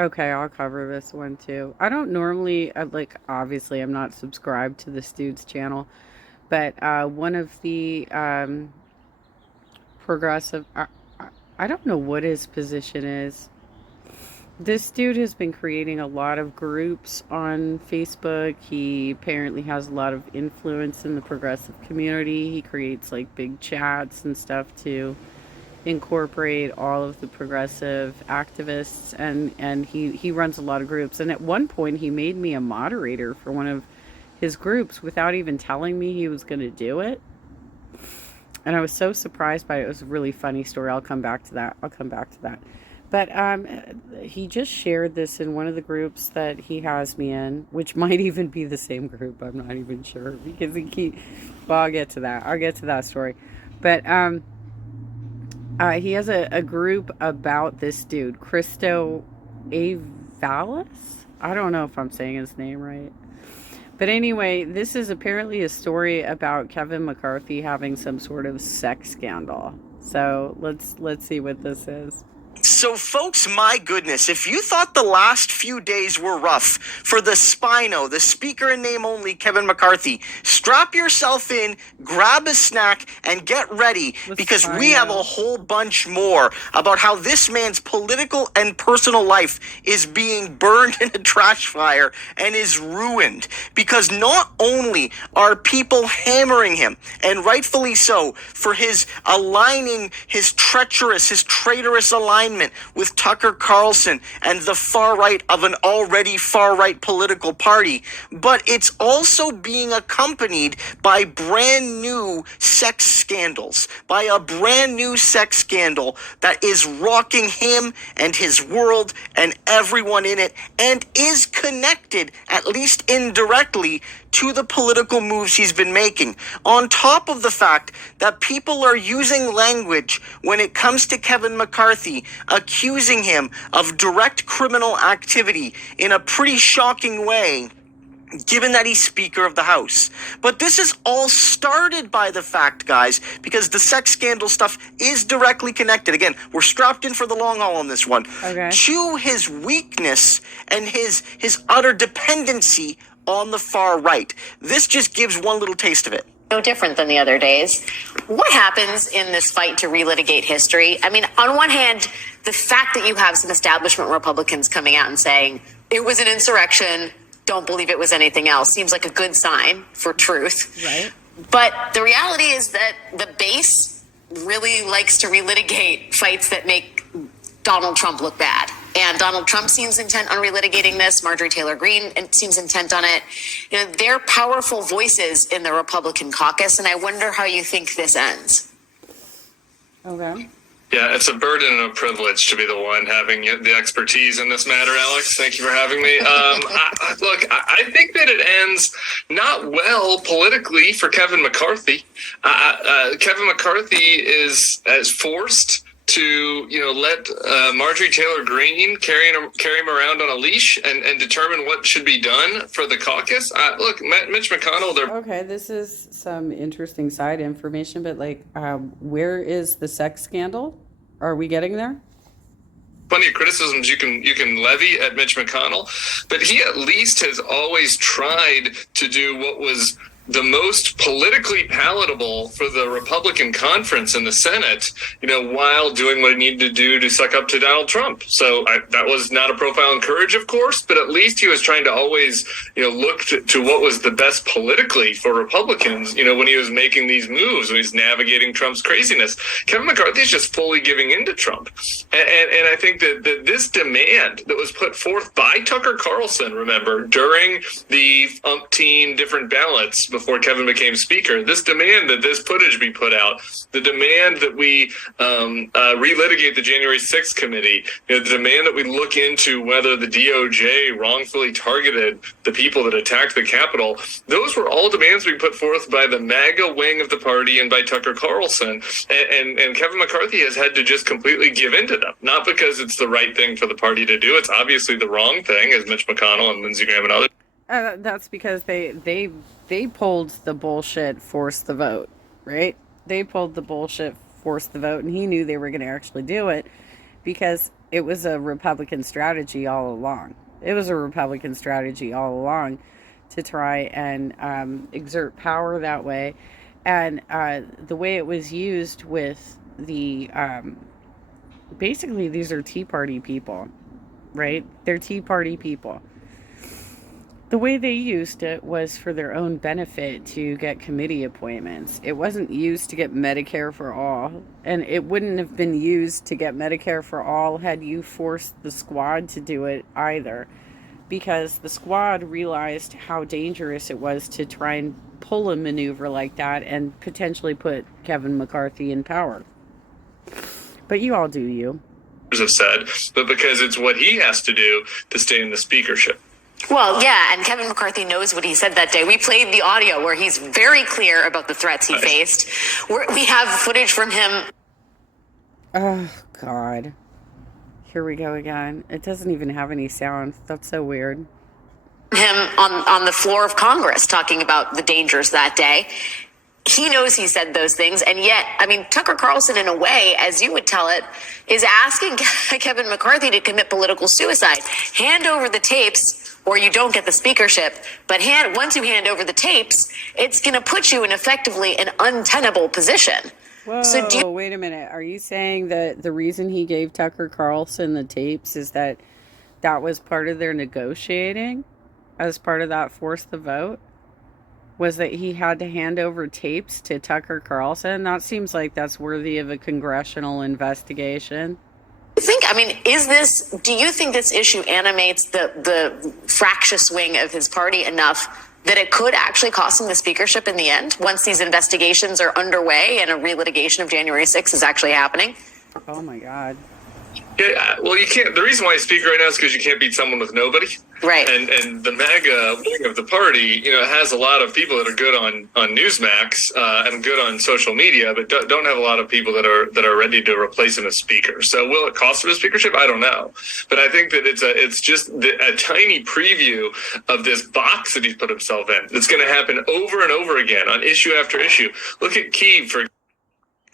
Okay, I'll cover this one too. I don't normally, like, obviously, I'm not subscribed to this dude's channel, but one of the progressive, I don't know what his position is. This dude has been creating a lot of groups on Facebook. He apparently has a lot of influence in the progressive community. He creates like big chats and stuff to incorporate all of the progressive activists, and he runs a lot of groups. And at one point he made me a moderator for one of his groups without even telling me he was going to do it. And I was so surprised by it. It was a really funny story. I'll come back to that. But he just shared this in one of the groups that he has me in, which might even be the same group. I'm not even sure because well, I'll get to that. I'll get to that story. But he has a group about this dude, Christo Avalis. I don't know if I'm saying his name right. But anyway, this is apparently a story about Kevin McCarthy having some sort of sex scandal. So let's see what this is. So, folks, my goodness, if you thought the last few days were rough for the Spino, the Speaker in name only, Kevin McCarthy, strap yourself in, grab a snack, and get ready, because we have a whole bunch more about how this man's political and personal life is being burned in a trash fire and is ruined. Because not only are people hammering him, and rightfully so, for his aligning his traitorous alignment with Tucker Carlson and the far right of an already far right political party, but it's also being accompanied by brand new sex scandals, by a brand new sex scandal that is rocking him and his world and everyone in it, and is connected, at least indirectly, to the political moves he's been making. On top of the fact that people are using language when it comes to Kevin McCarthy, accusing him of direct criminal activity in a pretty shocking way, given that he's Speaker of the House. But this is all started by the fact, guys, because the sex scandal stuff is directly connected. Again, we're strapped in for the long haul on this one. Okay. To his weakness and his utter dependency on the far right. This just gives one little taste of it. No different than the other days. What happens in this fight to relitigate history? I mean, on one hand, the fact that you have some establishment Republicans coming out and saying it was an insurrection, don't believe it was anything else, seems like a good sign for truth. Right. But the reality is that the base really likes to relitigate fights that make Donald Trump look bad. And Donald Trump seems intent on relitigating this. Marjorie Taylor Green seems intent on it. You know, they're powerful voices in the Republican caucus, and I wonder how you think this ends. Okay. Yeah, it's a burden and a privilege to be the one having the expertise in this matter, Alex. Thank you for having me. I think that it ends not well politically for Kevin McCarthy. Kevin McCarthy is forced to, let Marjorie Taylor Green carry him around on a leash and determine what should be done for the caucus. Look, Mitch McConnell. Okay, this is some interesting side information, but where is the sex scandal? Are we getting there? Plenty of criticisms you can levy at Mitch McConnell, but he at least has always tried to do what was the most politically palatable for the Republican conference in the Senate, while doing what he needed to do to suck up to Donald Trump. So that was not a profile in courage, of course, but at least he was trying to always, look to what was the best politically for Republicans, when he was making these moves, when he's navigating Trump's craziness. Kevin McCarthy is just fully giving in to Trump. And I think that this demand that was put forth by Tucker Carlson, remember, during the umpteen different ballots before Kevin became Speaker, this demand that this footage be put out, the demand that we relitigate the January 6th committee, the demand that we look into whether the DOJ wrongfully targeted the people that attacked the Capitol, those were all demands we put forth by the MAGA wing of the party and by Tucker Carlson. And Kevin McCarthy has had to just completely give in to them, not because it's the right thing for the party to do. It's obviously the wrong thing, as Mitch McConnell and Lindsey Graham and others. That's because they pulled the bullshit, force the vote, right? They pulled the bullshit, force the vote, and he knew they were going to actually do it because it was a Republican strategy all along. It was a Republican strategy all along to try and exert power that way. And the way it was used with the basically, these are Tea Party people, right? They're Tea Party people. The way they used it was for their own benefit to get committee appointments. It wasn't used to get Medicare for all. And it wouldn't have been used to get Medicare for all had you forced the squad to do it either. Because the squad realized how dangerous it was to try and pull a maneuver like that and potentially put Kevin McCarthy in power. But you all do you. Have said, but because it's what he has to do to stay in the speakership. Well, yeah, and Kevin McCarthy knows what he said that day. We played the audio where he's very clear about the threats he faced. We have footage from him. Oh, God. Here we go again. It doesn't even have any sound. That's so weird. Him on the floor of Congress talking about the dangers that day. He knows he said those things, and yet, I mean, Tucker Carlson, in a way, as you would tell it, is asking Kevin McCarthy to commit political suicide. Hand over the tapes, or you don't get the speakership. But once you hand over the tapes, it's going to put you in effectively an untenable position. Whoa, so wait a minute. Are you saying that the reason he gave Tucker Carlson the tapes is that was part of their negotiating as part of that force the vote? Was that he had to hand over tapes to Tucker Carlson? That seems like that's worthy of a congressional investigation. Do you think this issue animates the fractious wing of his party enough that it could actually cost him the speakership in the end once these investigations are underway and a relitigation of January 6th is actually happening? Oh my God. Yeah, well, you can't. The reason why he's speaker right now is because you can't beat someone with nobody. Right. And the MAGA wing of the party, has a lot of people that are good on Newsmax and good on social media, but don't have a lot of people that are ready to replace him as speaker. So will it cost him a speakership? I don't know. But I think that it's just a tiny preview of this box that he's put himself in. That's going to happen over and over again on issue after issue. Look at Kyiv, for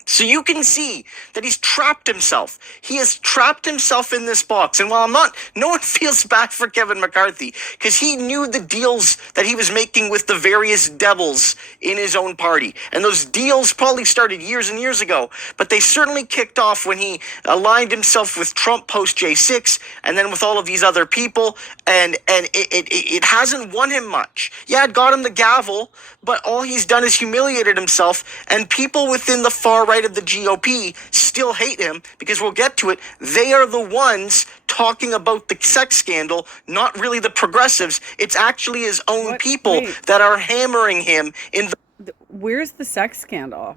So you can see that he's trapped himself. He has trapped himself in this box. And while no one feels bad for Kevin McCarthy, because he knew the deals that he was making with the various devils in his own party. And those deals probably started years and years ago, but they certainly kicked off when he aligned himself with Trump post J6 and then with all of these other people. And it hasn't won him much. Yeah, it got him the gavel, but all he's done is humiliated himself, and people within the far right of the GOP still hate him because we'll get to it. They are the ones talking about the sex scandal, not really the progressives. It's actually his own people that are hammering him in the... Where's the sex scandal?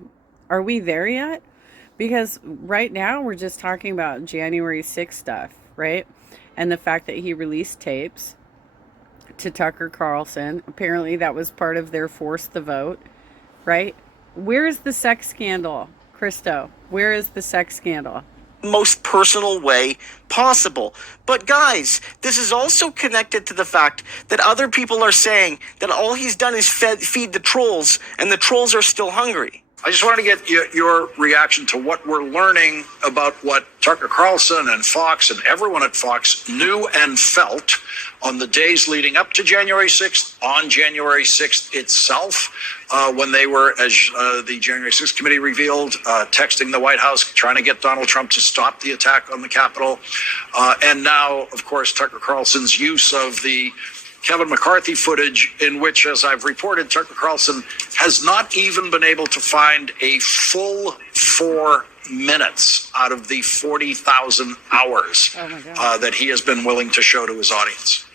Are we there yet? Because right now we're just talking about January 6th stuff, right? And the fact that he released tapes to Tucker Carlson. Apparently that was part of their force the vote, right? Where is the sex scandal, Christo? Where is the sex scandal? Most personal way possible. But guys, this is also connected to the fact that other people are saying that all he's done is feed the trolls, and the trolls are still hungry. I just wanted to get your reaction to what we're learning about what Tucker Carlson and Fox and everyone at Fox knew and felt on the days leading up to January 6th, on January 6th itself, when they were, as the January 6th committee revealed, texting the White House, trying to get Donald Trump to stop the attack on the Capitol. And now, of course, Tucker Carlson's use of the Kevin McCarthy footage, in which, as I've reported, Tucker Carlson has not even been able to find a full 4 minutes out of the 40,000 hours that he has been willing to show to his audience.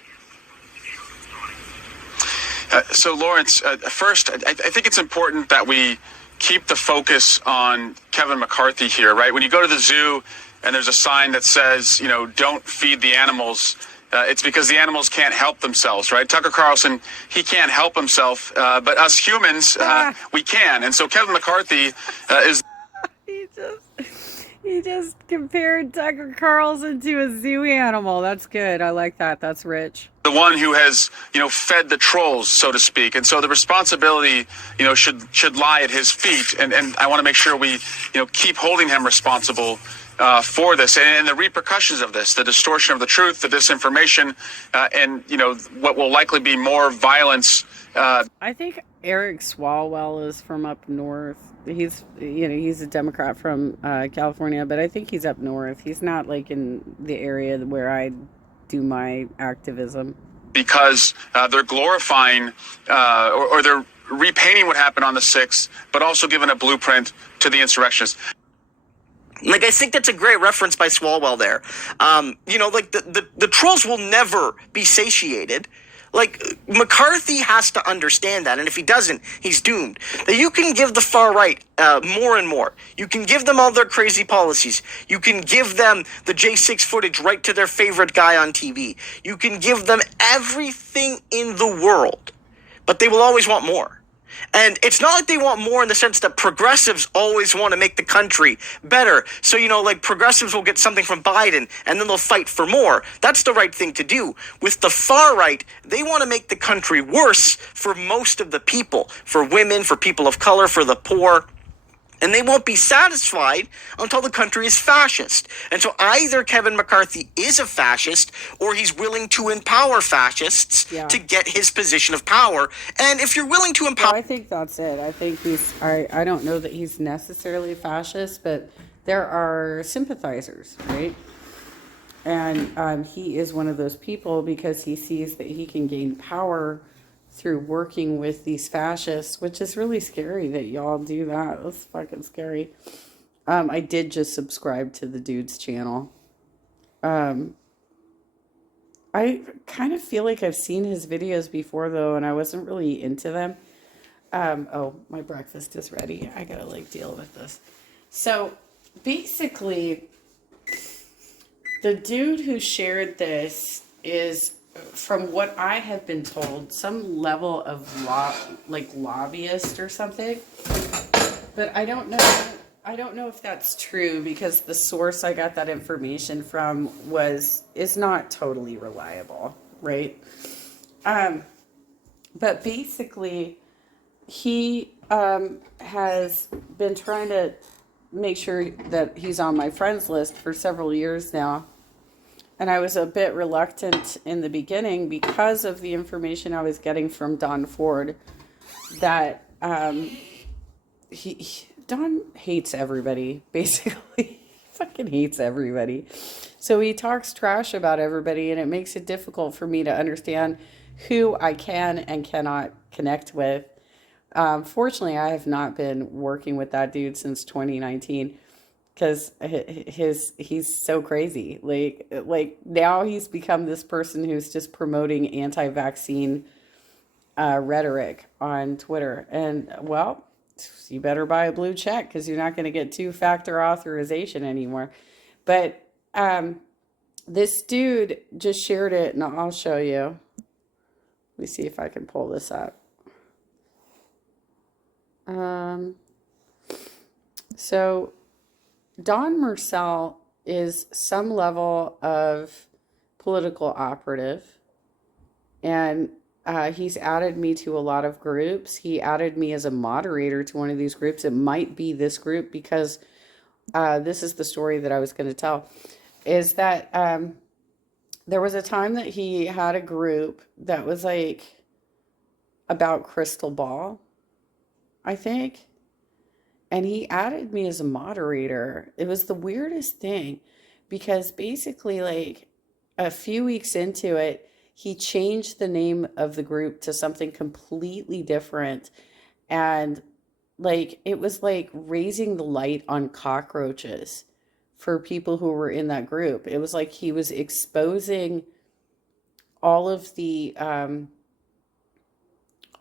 So, Lawrence, first, I think it's important that we keep the focus on Kevin McCarthy here, right? When you go to the zoo and there's a sign that says, don't feed the animals, it's because the animals can't help themselves, right? Tucker Carlson, he can't help himself, but us humans, we can. And so Kevin McCarthy is... He just compared Tucker Carlson to a zoo animal. That's good. I like that. That's rich. The one who has, fed the trolls, so to speak. And so the responsibility, should lie at his feet. And I want to make sure we, keep holding him responsible for this and the repercussions of this, the distortion of the truth, the disinformation, and what will likely be more violence. I think Eric Swalwell is from up north. He's a Democrat from California, but I think he's up north. He's not like in the area where I do my activism. Because they're glorifying or they're repainting what happened on the 6th, but also giving a blueprint to the insurrectionists. Like, I think that's a great reference by Swalwell there. Like the trolls will never be satiated. Like, McCarthy has to understand that, and if he doesn't, he's doomed. That you can give the far right more and more. You can give them all their crazy policies. You can give them the J6 footage right to their favorite guy on TV. You can give them everything in the world, but they will always want more. And it's not like they want more in the sense that progressives always want to make the country better. So, like, progressives will get something from Biden and then they'll fight for more. That's the right thing to do. With the far right, they want to make the country worse for most of the people, for women, for people of color, for the poor. And they won't be satisfied until the country is fascist. And so either Kevin McCarthy is a fascist or he's willing to empower fascists to get his position of power. And if you're willing to empower... I think that's it. I think I don't know that he's necessarily a fascist, but there are sympathizers, right? And he is one of those people because he sees that he can gain power through working with these fascists, which is really scary that y'all do that. That's fucking scary. I did just subscribe to the dude's channel. I kind of feel like I've seen his videos before, though, and I wasn't really into them. Oh, my breakfast is ready. I gotta, deal with this. So, basically, the dude who shared this is, from what I have been told, some level of lobbyist or something. But I don't know if that's true because the source I got that information from is not totally reliable, right? But basically, he has been trying to make sure that he's on my friends list for several years now. And I was a bit reluctant in the beginning because of the information I was getting from Don Ford that Don hates everybody, basically. He fucking hates everybody. So he talks trash about everybody, and it makes it difficult for me to understand who I can and cannot connect with. Fortunately, I have not been working with that dude since 2019. Because he's so crazy. Like now he's become this person who's just promoting anti-vaccine rhetoric on Twitter. And, well, you better buy a blue check because you're not going to get two-factor authorization anymore. But this dude just shared it, and I'll show you. Let me see if I can pull this up. So... Don Murcell is some level of political operative, and he's added me to a lot of groups. He added me as a moderator to one of these groups. It might be this group because this is the story that I was going to tell, is that there was a time that he had a group that was about crystal ball, I think. And he added me as a moderator. It was the weirdest thing because basically a few weeks into it, he changed the name of the group to something completely different. And it was raising the light on cockroaches for people who were in that group. It was like he was exposing all of the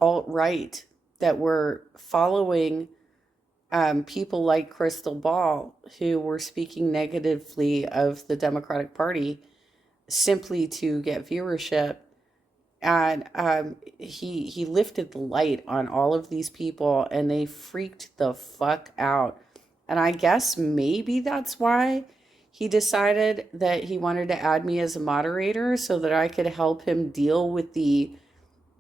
alt-right that were following people like Crystal Ball who were speaking negatively of the Democratic Party simply to get viewership. And he lifted the light on all of these people and they freaked the fuck out. And I guess maybe that's why he decided that he wanted to add me as a moderator so that I could help him deal with the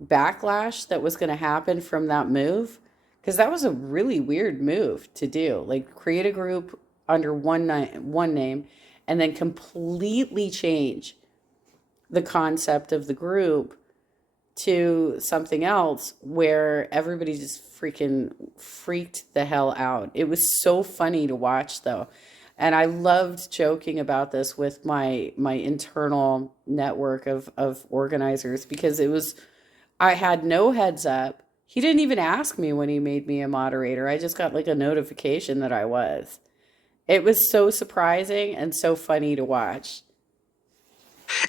backlash that was going to happen from that move. Because that was a really weird move to do. Create a group under one name, and then completely change the concept of the group to something else where everybody just freaking freaked the hell out. It was so funny to watch though. And I loved joking about this with my internal network of organizers, because I had no heads up. He didn't even ask me when he made me a moderator. I just got like a notification that I was. It was so surprising and so funny to watch.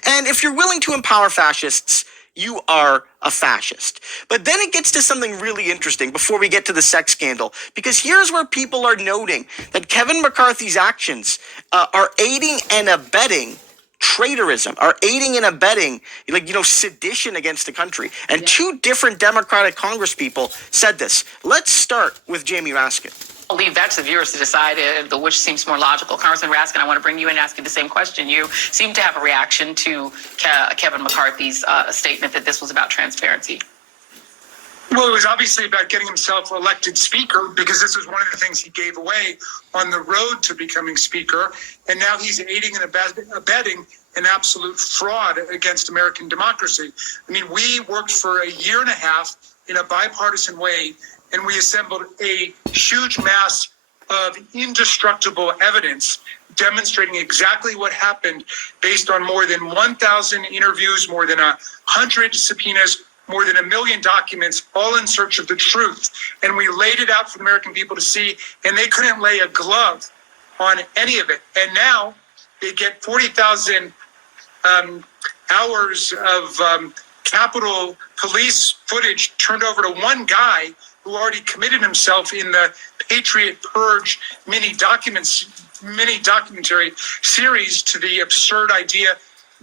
And if you're willing to empower fascists, you are a fascist. But then it gets to something really interesting before we get to the sex scandal, because here's where people are noting that Kevin McCarthy's actions are aiding and abetting traitorism, are aiding and abetting, sedition against the country. And two different Democratic congresspeople said this. Let's start with Jamie Raskin. I'll leave that to the viewers to decide which seems more logical. Congressman Raskin, I want to bring you in and ask you the same question. You seem to have a reaction to Kevin McCarthy's statement that this was about transparency. Well, it was obviously about getting himself elected speaker, because this was one of the things he gave away on the road to becoming speaker. And now he's aiding and abetting an absolute fraud against American democracy. I mean, we worked for a year and a half in a bipartisan way, and we assembled a huge mass of indestructible evidence demonstrating exactly what happened based on more than 1,000 interviews, more than 100 subpoenas, more than 1 million documents, all in search of the truth. And we laid it out for the American people to see, and they couldn't lay a glove on any of it. And now they get 40,000 hours of Capitol Police footage turned over to one guy who already committed himself in the Patriot Purge mini documentary series to the absurd idea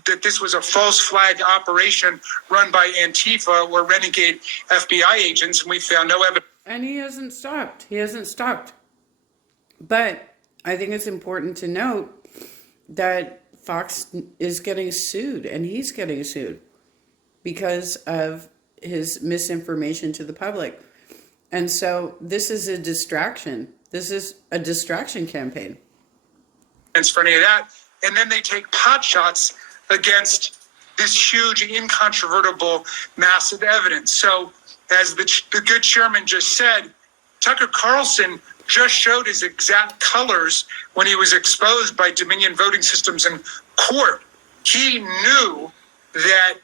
that this was a false flag operation run by Antifa or renegade FBI agents, and we found no evidence. And he hasn't stopped. But I think it's important to note that Fox is getting sued, and he's getting sued because of his misinformation to the public. And so this is a distraction. This is a distraction campaign. For any of that. And then they take pot shots against this huge, incontrovertible, massive evidence. So as the good chairman just said, Tucker Carlson just showed his exact colors when he was exposed by Dominion Voting Systems in court. He knew that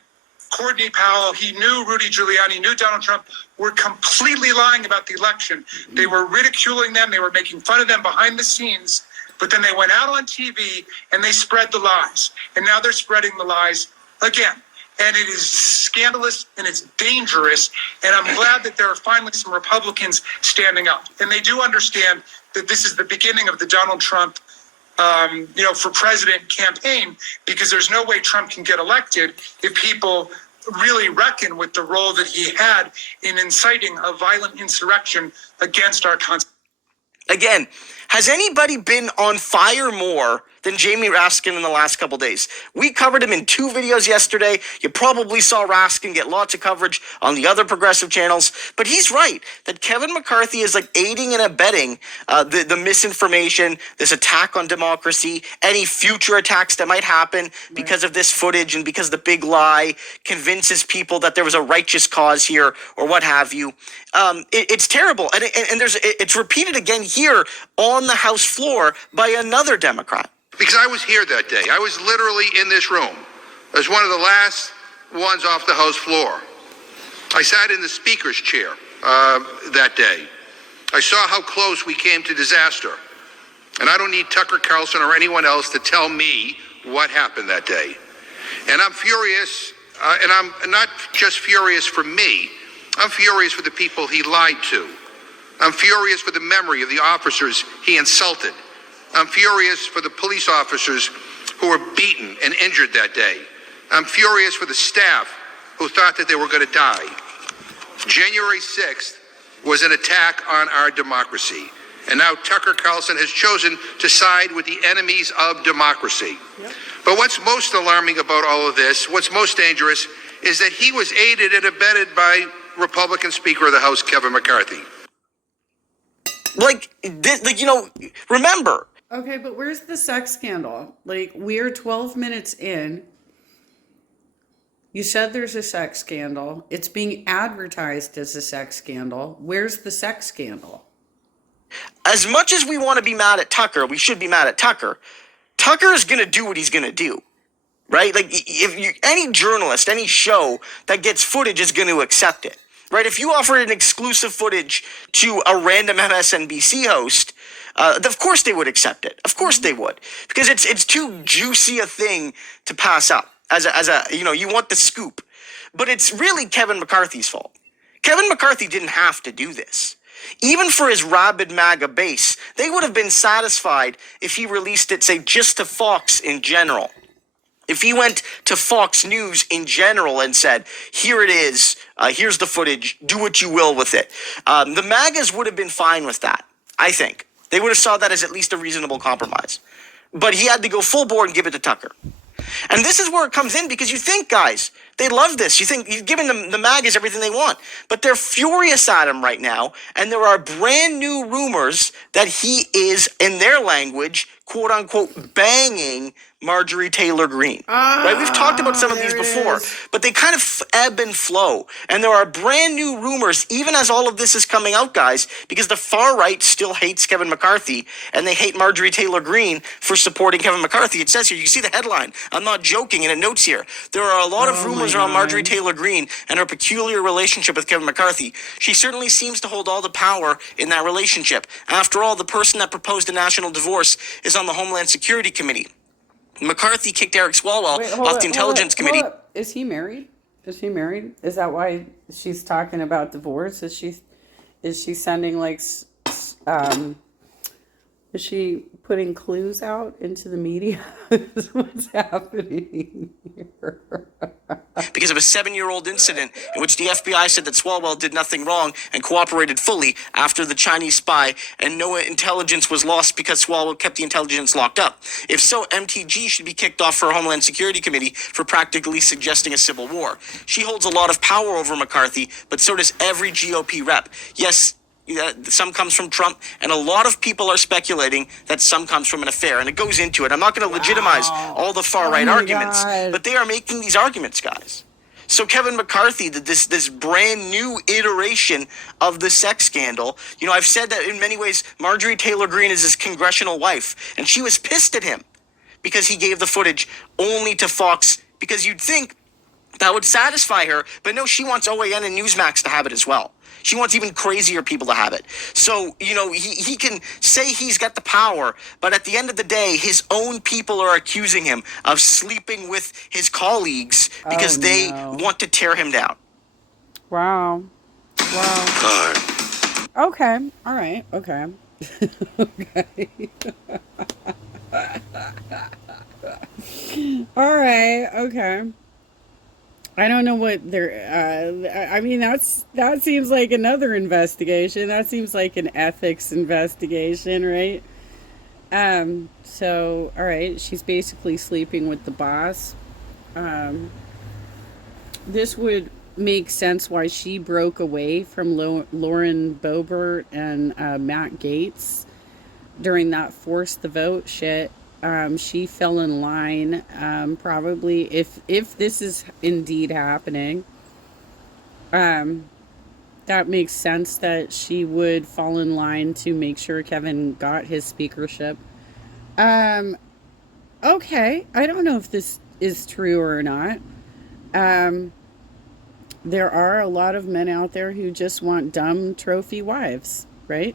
Courtney Powell, he knew Rudy Giuliani, knew Donald Trump were completely lying about the election. They were ridiculing them. They were making fun of them behind the scenes. But then they went out on TV and they spread the lies. And now they're spreading the lies again. And it is scandalous and it's dangerous. And I'm glad that there are finally some Republicans standing up. And they do understand that this is the beginning of the Donald Trump for president campaign, because there's no way Trump can get elected if people really reckon with the role that he had in inciting a violent insurrection against our Constitution. Again, has anybody been on fire more than Jamie Raskin in the last couple days? We covered him in 2 videos yesterday. You probably saw Raskin get lots of coverage on the other progressive channels. But he's right that Kevin McCarthy is like aiding and abetting the misinformation, this attack on democracy, any future attacks that might happen because of this footage and because the big lie convinces people that there was a righteous cause here or what have you. It's terrible. And it's repeated again here on the House floor by another Democrat. Because I was here that day. I was literally in this room as one of the last ones off the House floor. I sat in the Speaker's chair that day. I saw how close we came to disaster. And I don't need Tucker Carlson or anyone else to tell me what happened that day. And I'm furious, and I'm not just furious for me. I'm furious for the people he lied to. I'm furious for the memory of the officers he insulted. I'm furious for the police officers who were beaten and injured that day. I'm furious for the staff who thought that they were going to die. January 6th was an attack on our democracy. And now Tucker Carlson has chosen to side with the enemies of democracy. Yep. But what's most alarming about all of this, what's most dangerous, is that he was aided and abetted by Republican Speaker of the House, Kevin McCarthy. Remember, Okay, but where's the sex scandal? Like, we're 12 minutes in. You said there's a sex scandal. It's being advertised as a sex scandal. Where's the sex scandal? As much as we want to be mad at Tucker, we should be mad at Tucker. Tucker is going to do what he's going to do. Right? Like, if you, any journalist, any show that gets footage is going to accept it. Right? If you offered an exclusive footage to a random MSNBC host, of course they would accept it. Of course they would, because it's too juicy a thing to pass up. As a you want the scoop, but it's really Kevin McCarthy's fault. Kevin McCarthy didn't have to do this. Even for his rabid MAGA base, they would have been satisfied if he released it, say, just to Fox in general. If he went to Fox News in general and said, here it is, here's the footage, do what you will with it. The MAGAs would have been fine with that, I think. They would have saw that as at least a reasonable compromise. But he had to go full bore and give it to Tucker. And this is where it comes in, because you think, guys, they love this. You think he's giving them the MAGAs everything they want. But they're furious at him right now. And there are brand new rumors that he is, in their language, quote unquote, banging Marjorie Taylor Green. Right? We've talked about some of these before, but they kind of ebb and flow. And there are brand new rumors, even as all of this is coming out, guys, because the far right still hates Kevin McCarthy, and they hate Marjorie Taylor Green for supporting Kevin McCarthy. It says here, you see the headline. I'm not joking, and it notes here. There are a lot of rumors around Marjorie Taylor Green and her peculiar relationship with Kevin McCarthy. She certainly seems to hold all the power in that relationship. After all, the person that proposed a national divorce is on the Homeland Security Committee. McCarthy kicked Eric Swalwell off the Intelligence Committee. Is he married? Is he married? Is that why she's talking about divorce? Is she sending like is she putting clues out into the media? What's happening here? Because of a 7-year-old incident in which the FBI said that Swalwell did nothing wrong and cooperated fully after the Chinese spy, and no intelligence was lost because Swalwell kept the intelligence locked up. If so, MTG should be kicked off her Homeland Security Committee for practically suggesting a civil war. She holds a lot of power over McCarthy, but so does every GOP rep. Yes, some comes from Trump, and a lot of people are speculating that some comes from an affair, and it goes into it. I'm not going to legitimize all the far-right arguments, but they are making these arguments, guys. So Kevin McCarthy, this brand new iteration of the sex scandal, I've said that in many ways, Marjorie Taylor Green is his congressional wife, and she was pissed at him because he gave the footage only to Fox, because you'd think that would satisfy her, but no, she wants OAN and Newsmax to have it as well. She wants even crazier people to have it. So, he can say he's got the power, but at the end of the day, his own people are accusing him of sleeping with his colleagues because they want to tear him down. Wow. Okay. All right. Okay. Okay. All right. Okay. I don't know what they're, that seems like another investigation. That seems like an ethics investigation, right? So, all right, she's basically sleeping with the boss. This would make sense why she broke away from Lauren Boebert and Matt Gaetz during that force the vote shit. She fell in line, probably if this is indeed happening, that makes sense that she would fall in line to make sure Kevin got his speakership. Okay. I don't know if this is true or not. There are a lot of men out there who just want dumb trophy wives, right?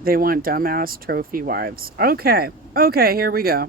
They want dumbass trophy wives. Okay, here we go.